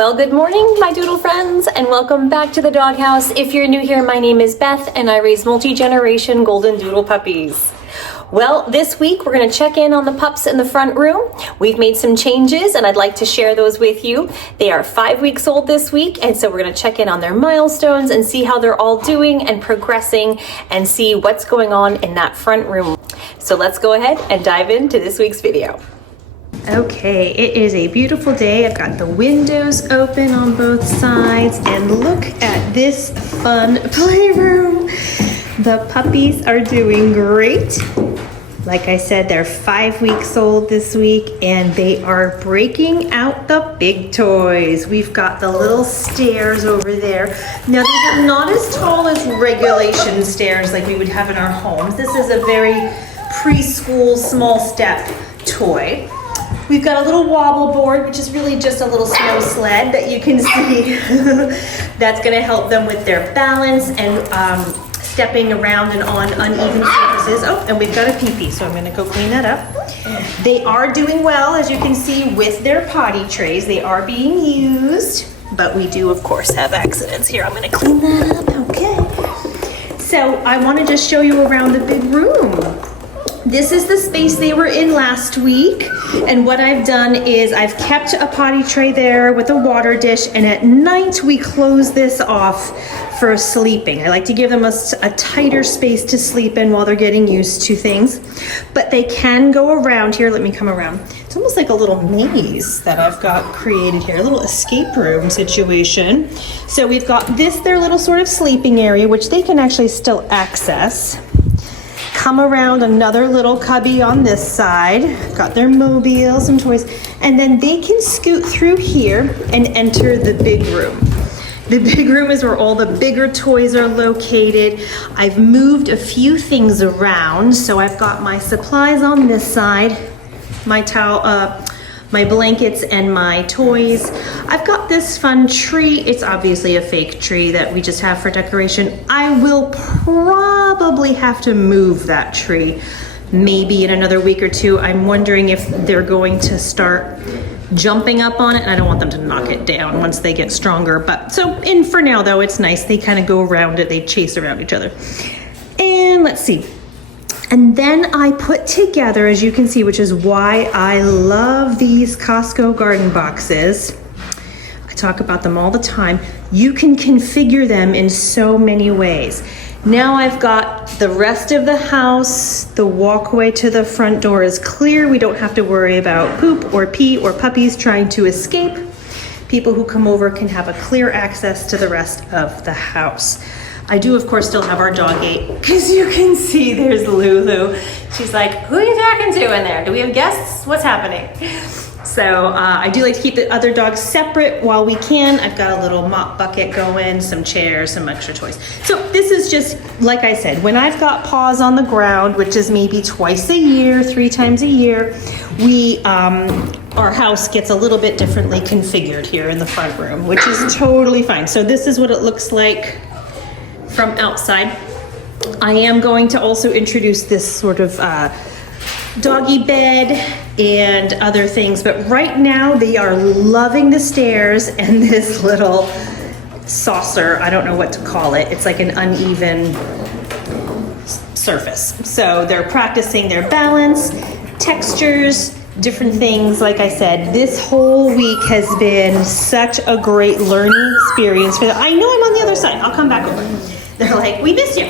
Well, good morning, my doodle friends, and welcome back to the doghouse. If you're new here, my name is Beth, and I raise multi-generation golden doodle puppies. Well, this week we're going to check in on the pups in the front room. We've made some changes, and I'd like to share those with you. They are 5 weeks old this week, and so we're going to check in on their milestones and see how they're all doing and progressing and see what's going on in that front room. So let's go ahead and dive into this week's video. Okay, it is a beautiful day. I've got the windows open on both sides, and look at this fun playroom. The puppies are doing great. Like I said, they're 5 weeks old this week, and they are breaking out the big toys. We've got the little stairs over there. Now, these are not as tall as regulation stairs like we would have in our homes. This is a very preschool small step toy. We've got a little wobble board, which is really just a little snow sled that you can see. That's going to help them with their balance and stepping around and on uneven surfaces. Oh, and we've got a pee-pee, so I'm going to go clean that up. They are doing well, as you can see, with their potty trays. They are being used, but we do, of course, have accidents. Here, I'm going to clean that up. Okay. So I want to just show you around the big room. This is the space they were in last week, and what I've done is I've kept a potty tray there with a water dish, and at night we close this off for sleeping. I like to give them a tighter space to sleep in while they're getting used to things, but they can go around here. Let me come around. It's almost like a little maze that I've got created here, a little escape room situation. So we've got their little sort of sleeping area, which they can actually still access. Come around another little cubby on this side, got their mobile, some toys, and then they can scoot through here and enter the big room. The big room is where all the bigger toys are located. I've moved a few things around, so I've got my supplies on this side, my towel, my blankets and my toys. I've got this fun tree. It's obviously a fake tree that we just have for decoration. I will probably have to move that tree maybe in another week or two. I'm wondering if they're going to start jumping up on it, and I don't want them to knock it down once they get stronger. But for now though, it's nice. They kind of go around it. They chase around each other. And let's see. And then I put together, as you can see, which is why I love these Costco garden boxes. I talk about them all the time. You can configure them in so many ways. Now I've got the rest of the house. The walkway to the front door is clear. We don't have to worry about poop or pee or puppies trying to escape. People who come over can have a clear access to the rest of the house. I do, of course, still have our dog gate, because you can see there's Lulu. She's like, who are you talking to in there? Do we have guests? What's happening? So I do like to keep the other dogs separate while we can. I've got a little mop bucket going, some chairs, some extra toys. So this is just, like I said, when I've got paws on the ground, which is maybe twice a year, 3 times a year, our house gets a little bit differently configured here in the front room, which is totally fine. So this is what it looks like from outside. I am going to also introduce this sort of doggy bed and other things, but right now they are loving the stairs and this little saucer. I don't know what to call it. It's like an uneven surface. So they're practicing their balance, textures, different things. Like I said, this whole week has been such a great learning experience for them. I know I'm on the other side. I'll come back over. They're like, we missed you.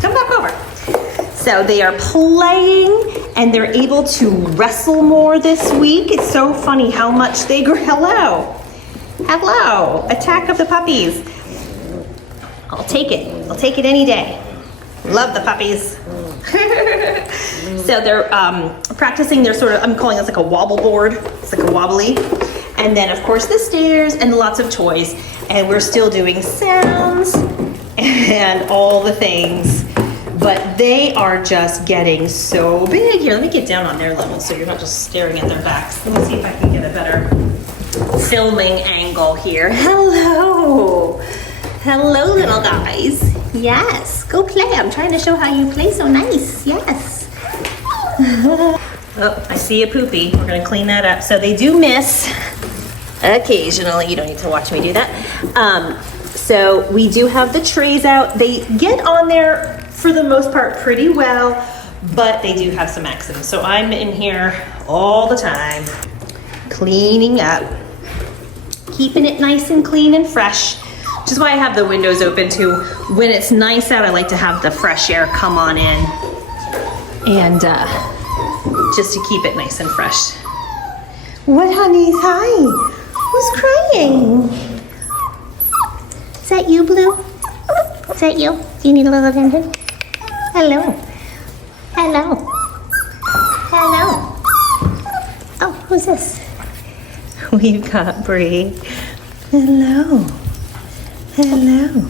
Come back over. So they are playing, and they're able to wrestle more this week. It's so funny how much they grow. Hello, attack of the puppies. I'll take it. I'll take it any day. Love the puppies. So they're practicing their sort of, I'm calling this like a wobble board. It's like a wobbly. And then of course the stairs and lots of toys. And we're still doing sounds and all the things. But they are just getting so big. Here, let me get down on their level so you're not just staring at their backs. Let me see if I can get a better filming angle here. Hello. Hello, little guys. Yes, go play. I'm trying to show how you play so nice. Yes. Oh, I see a poopy. We're gonna clean that up. So they do miss Occasionally, you don't need to watch me do that. So we do have the trays out. They get on there for the most part pretty well, but they do have some accidents. So I'm in here all the time, cleaning up, keeping it nice and clean and fresh, which is why I have the windows open too. When it's nice out, I like to have the fresh air come on in, and just to keep it nice and fresh. What, honeys? Hi. Who's crying? Is that you, Blue? Is that you? Do you need a little attention? Hello. Hello. Hello. Oh, who's this? We've got Bree. Hello. Hello.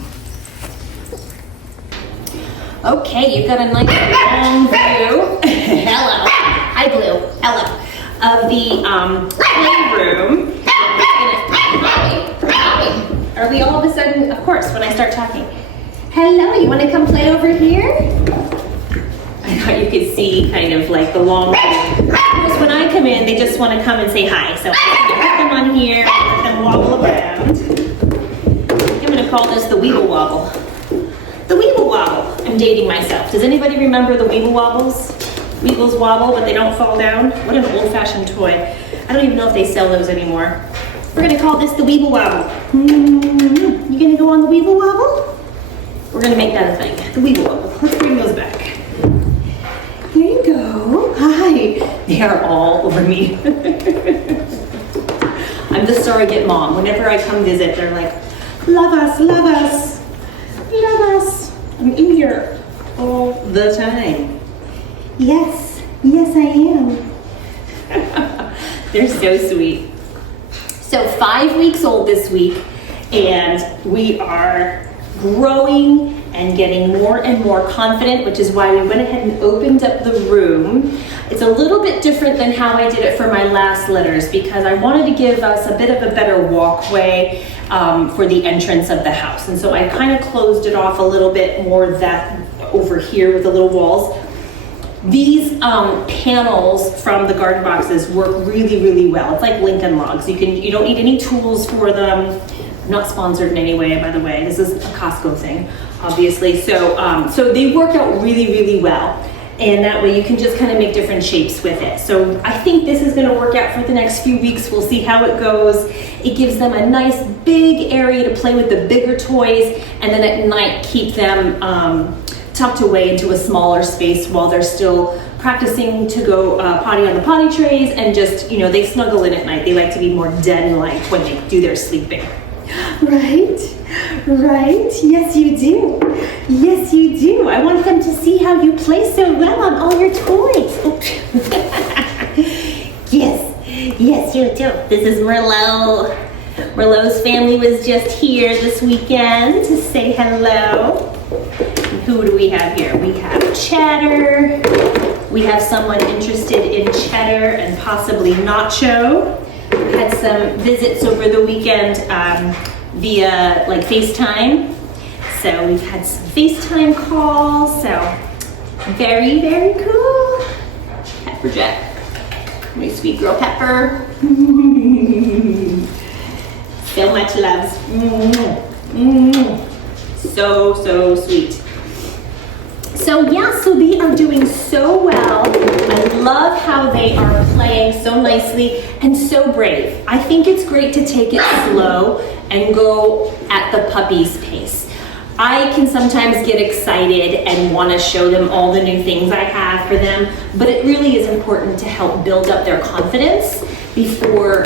Okay, you've got a nice long view. Hello. Hi, Blue. Hello. Of the playroom. Are we all of a sudden, of course, when I start talking, hello, you want to come play over here? I thought you could see kind of like the long view. Because when I come in, they just want to come and say hi. So I'm going to put them on here, let them wobble around. I'm going to call this the Weeble Wobble. The Weeble Wobble. I'm dating myself. Does anybody remember the Weeble Wobbles? Weebles wobble, but they don't fall down. What an old-fashioned toy. I don't even know if they sell those anymore. We're gonna call this the Weeble Wobble. You gonna go on the Weeble Wobble? We're gonna make that a thing. The Weeble Wobble. Let's bring those back. Here you go. Hi. They are all over me. I'm the surrogate mom. Whenever I come visit, they're like, love us, love us, love us. I'm in here all the time. Yes, yes I am. They're so sweet. So 5 weeks old this week, and we are growing and getting more and more confident, which is why we went ahead and opened up the room. It's a little bit different than how I did it for my last litters, because I wanted to give us a bit of a better walkway for the entrance of the house. And so I kind of closed it off a little bit more that over here with the little walls. These panels from the garden boxes work really, really well. It's like Lincoln Logs. You don't need any tools for them. I'm not sponsored in any way, by the way. This is a Costco thing, obviously. So they work out really, really well. And that way you can just kind of make different shapes with it. So I think this is going to work out for the next few weeks. We'll see how it goes. It gives them a nice big area to play with the bigger toys, and then at night keep them tucked away into a smaller space while they're still practicing to go potty on the potty trays, and just, you know, they snuggle in at night. They like to be more den-like when they do their sleeping. Right? Right? Yes, you do. Yes, you do. I want them to see how you play so well on all your toys. Yes, yes, you do. This is Merlot. Merlot's family was just here this weekend to say hello. Who do we have here? We have Cheddar. We have someone interested in Cheddar and possibly Nacho. We had some visits over the weekend via like FaceTime. So we've had some FaceTime calls. So very, very cool. Pepper Jack. My sweet girl Pepper. So much loves. So, so sweet. So yeah, so they are doing so well. I love how they are playing so nicely and so brave. I think it's great to take it slow and go at the puppy's pace. I can sometimes get excited and want to show them all the new things I have for them, but it really is important to help build up their confidence before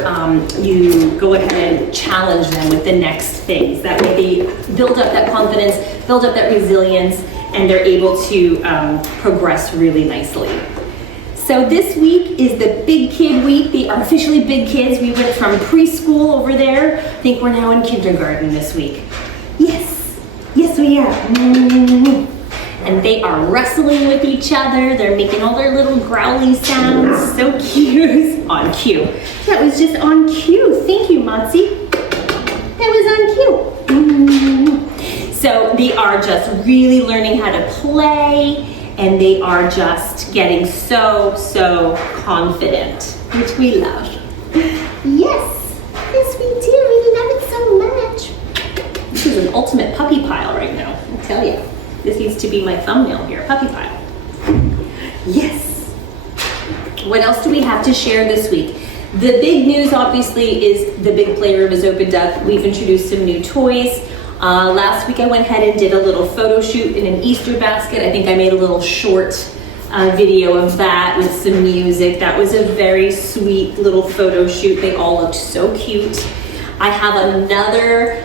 you go ahead and challenge them with the next things. That way they build up that confidence, build up that resilience, and they're able to progress really nicely. So this week is the Big Kid Week. They are officially big kids. We went from preschool over there. I think we're now in kindergarten this week. Yes, yes we are. And they are wrestling with each other. They're making all their little growly sounds. So cute. On cue. That was just on cue. Thank you, Motzi. That was on cue. So they are just really learning how to play, and they are just getting so, so confident, which we love. Yes, yes we is an ultimate puppy pile right now, I'll tell you. This needs to be my thumbnail here, puppy pile. Yes. What else do we have to share this week? The big news obviously is the big playroom is opened up. We've introduced some new toys. Last week I went ahead and did a little photo shoot in an Easter basket. I think I made a little short video of that with some music. That was a very sweet little photo shoot. They all looked so cute. I have another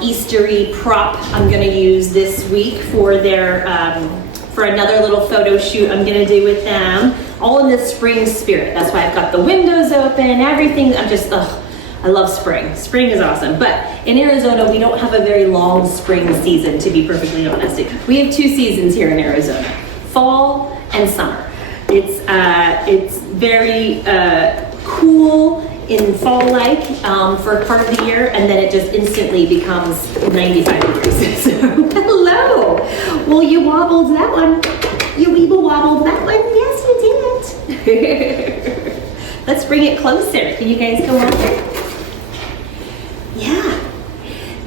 Eastery prop I'm gonna use this week for their, for another little photo shoot I'm gonna do with them. All in the spring spirit. That's why I've got the windows open, everything. I'm just, I love spring. Spring is awesome. But in Arizona, we don't have a very long spring season, to be perfectly honest. We have 2 seasons here in Arizona, fall and summer. It's very cool in fall-like for part of the year, and then it just instantly becomes 95 degrees. So, hello. Well, you wobbled that one. You weeble wobbled that one. Yes, you did. Let's bring it closer. Can you guys go over? Yeah.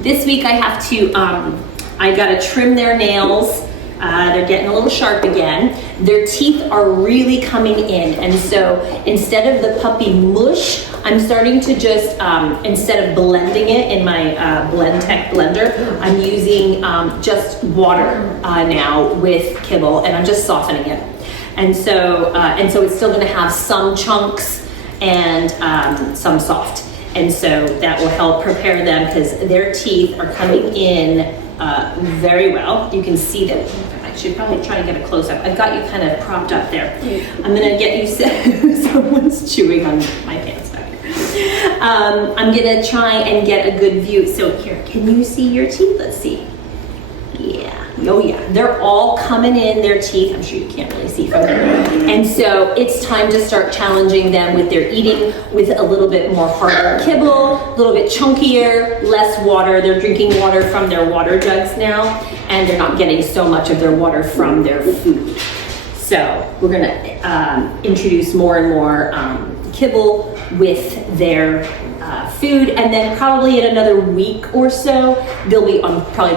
This week I have to, I gotta trim their nails. They're getting a little sharp again. Their teeth are really coming in, and so instead of the puppy mush, I'm starting to just, instead of blending it in my BlendTech blender, I'm using just water now with kibble, and I'm just softening it. And so it's still gonna have some chunks and some soft. And so that will help prepare them because their teeth are coming in very well. You can see them. I should probably try to get a close-up. I've got you kind of propped up there. I'm gonna get you, someone's chewing on my pants back here. I'm gonna try and get a good view. So here, can you see your teeth? Let's see. Yeah, oh yeah, they're all coming in, their teeth. I'm sure you can't really see from there. And so it's time to start challenging them with their eating with a little bit more harder kibble, a little bit chunkier, less water. They're drinking water from their water jugs now, and they're not getting so much of their water from their food. So we're gonna introduce more and more kibble with their food, and then probably in another week or so, they'll be on probably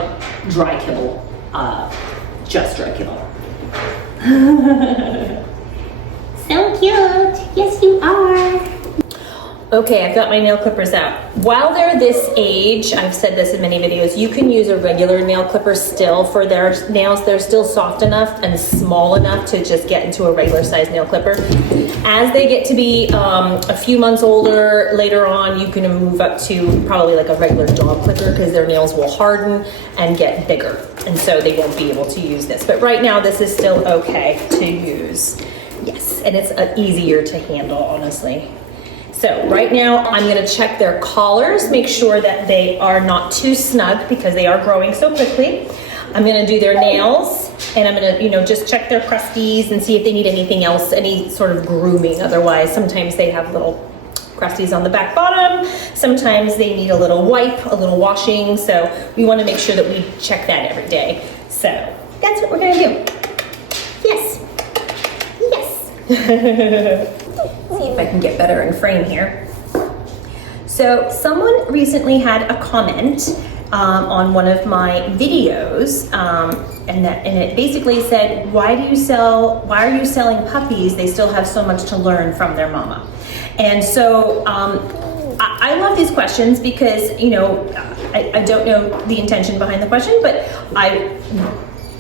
dry kibble, just dry kibble. So cute, yes you are. Okay, I've got my nail clippers out. While they're this age, I've said this in many videos, you can use a regular nail clipper still for their nails. They're still soft enough and small enough to just get into a regular size nail clipper. As they get to be a few months older, later on, you can move up to probably like a regular dog clipper because their nails will harden and get bigger. And so they won't be able to use this. But right now, this is still okay to use. Yes, and it's easier to handle, honestly. So right now I'm gonna check their collars, make sure that they are not too snug because they are growing so quickly. I'm gonna do their nails, and I'm gonna, just check their crusties and see if they need anything else, any sort of grooming. Otherwise, sometimes they have little crusties on the back bottom. Sometimes they need a little wipe, a little washing. So we wanna make sure that we check that every day. So that's what we're gonna do. Yes, yes. See if I can get better in frame here. So someone recently had a comment on one of my videos, and it basically said, why are you selling puppies? They still have so much to learn from their mama. And so I love these questions because, I don't know the intention behind the question, but I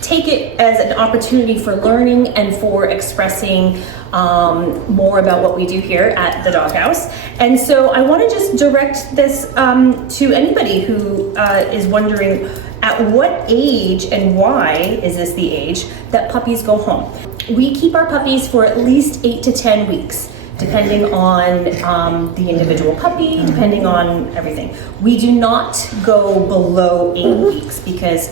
take it as an opportunity for learning and for expressing more about what we do here at the Doghouse. And so I want to just direct this to anybody who is wondering at what age and why is this the age that puppies go home. We keep our puppies for at least 8 to 10 weeks, depending on the individual puppy, depending on everything. We do not go below 8 weeks because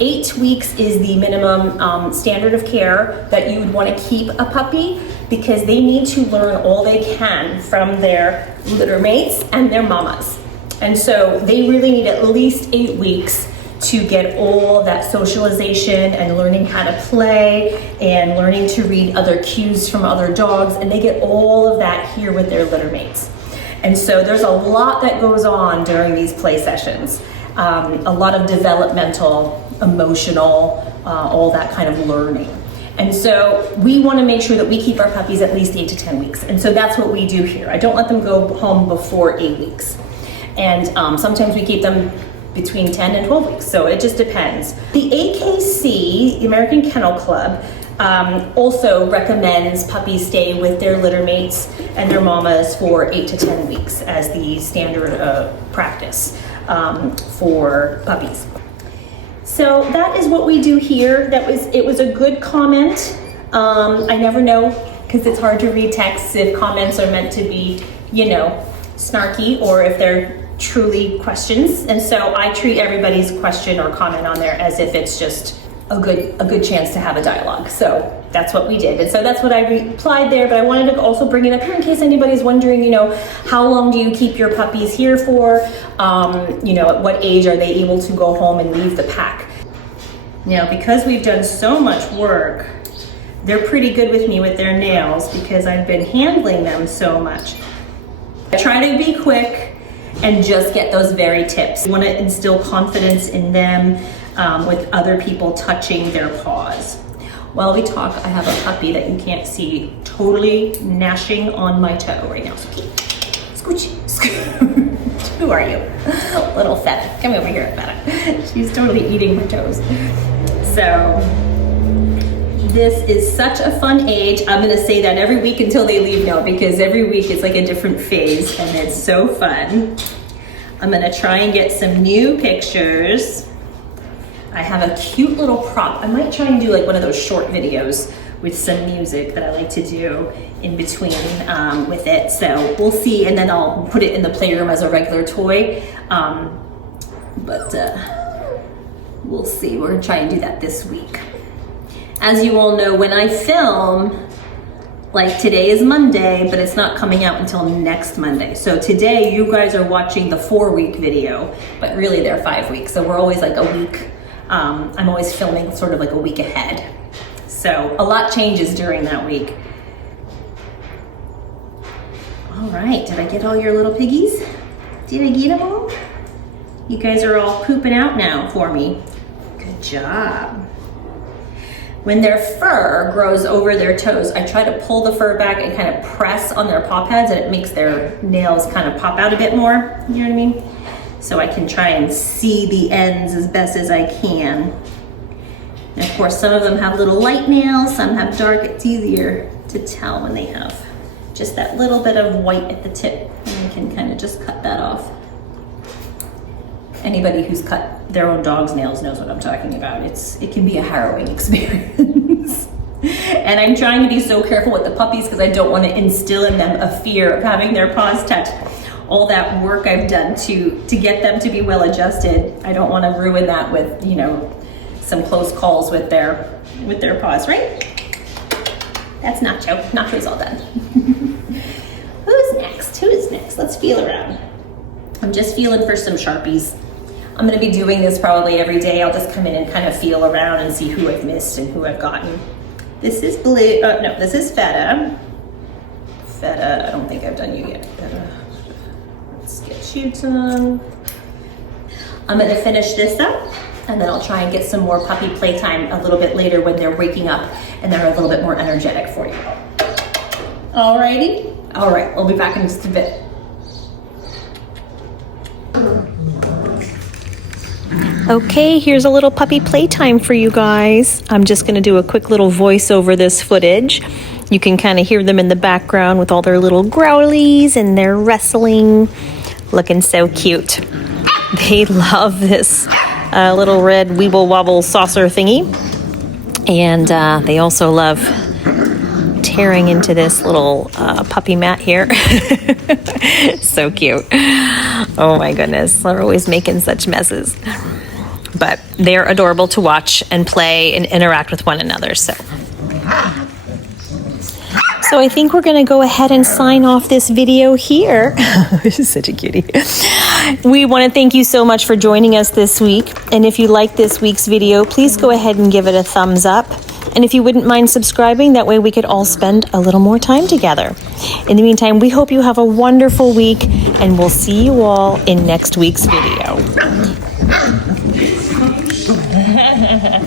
8 weeks is the minimum standard of care that you would want to keep a puppy, because they need to learn all they can from their litter mates and their mamas. And so they really need at least 8 weeks to get all that socialization and learning how to play and learning to read other cues from other dogs, and they get all of that here with their litter mates. And so there's a lot that goes on during these play sessions. a lot of developmental, emotional, all that kind of learning. And so we want to make sure that we keep our puppies at least 8 to 10 weeks. And so that's what we do here. I don't let them go home before 8 weeks. And sometimes we keep them between 10 and 12 weeks. So it just depends. The AKC, the American Kennel Club, also recommends puppies stay with their litter mates and their mamas for 8 to 10 weeks as the standard practice for puppies. So that is what we do here. It was a good comment. I never know, because it's hard to read texts, if comments are meant to be, you know, snarky or if they're truly questions. And so I treat everybody's question or comment on there as if it's just a good chance to have a dialogue. So that's what we did. And so that's what I replied there, but I wanted to also bring it up here in case anybody's wondering, you know, how long do you keep your puppies here for? You know, at what age are they able to go home and leave the pack? Now, because we've done so much work, they're pretty good with me with their nails because I've been handling them so much. I try to be quick and just get those very tips. You want to instill confidence in them with other people touching their paws. While we talk, I have a puppy that you can't see totally gnashing on my toe right now. So scooch. Who are you? Little Feta. Come over here, Feta. She's totally eating my toes. So this is such a fun age. I'm gonna say that every week until they leave now, because every week it's like a different phase and it's so fun. I'm gonna try and get some new pictures. I have a cute little prop. I might try and do like one of those short videos with some music that I like to do in between with it. So we'll see, and then I'll put it in the playroom as a regular toy. But we'll see. We're gonna try and do that this week. As you all know, when I film, like today is Monday, but it's not coming out until next Monday. So today you guys are watching the 4-week video, but really they're 5 weeks. So we're always like a week. I'm always filming sort of like a week ahead. So a lot changes during that week. All right, did I get all your little piggies? Did I get them all? You guys are all pooping out now for me. Good job. When their fur grows over their toes, I try to pull the fur back and kind of press on their paw pads, and it makes their nails kind of pop out a bit more, you know what I mean? So I can try and see the ends as best as I can. And of course, some of them have little light nails, some have dark. It's easier to tell when they have just that little bit of white at the tip, and you can kind of just cut that off. Anybody who's cut their own dog's nails knows what I'm talking about. It can be a harrowing experience. And I'm trying to be so careful with the puppies because I don't want to instill in them a fear of having their paws touched. All that work I've done to get them to be well adjusted, I don't want to ruin that with, you know, some close calls with their paws, right? That's Nacho. Nacho's all done. Who's next? Who is next? Let's feel around. I'm just feeling for some Sharpies. I'm gonna be doing this probably every day. I'll just come in and kind of feel around and see who I've missed and who I've gotten. This is Blue, no, this is Feta. Feta, I don't think I've done you yet. Feta. Let's get you done. I'm gonna finish this up, and then I'll try and get some more puppy playtime a little bit later when they're waking up and they're a little bit more energetic for you. Alrighty? All right, we'll be back in just a bit. Okay, here's a little puppy playtime for you guys. I'm just gonna do a quick little voice over this footage. You can kind of hear them in the background with all their little growlies and their wrestling, looking so cute. They love this little red weeble wobble saucer thingy. And they also love tearing into this little puppy mat here. So cute. Oh my goodness, they're always making such messes. But they're adorable to watch and play and interact with one another. So I think we're going to go ahead and sign off this video here. She's such a cutie. We want to thank you so much for joining us this week. And if you like this week's video, please go ahead and give it a thumbs up. And if you wouldn't mind subscribing, that way we could all spend a little more time together. In the meantime, we hope you have a wonderful week, and we'll see you all in next week's video.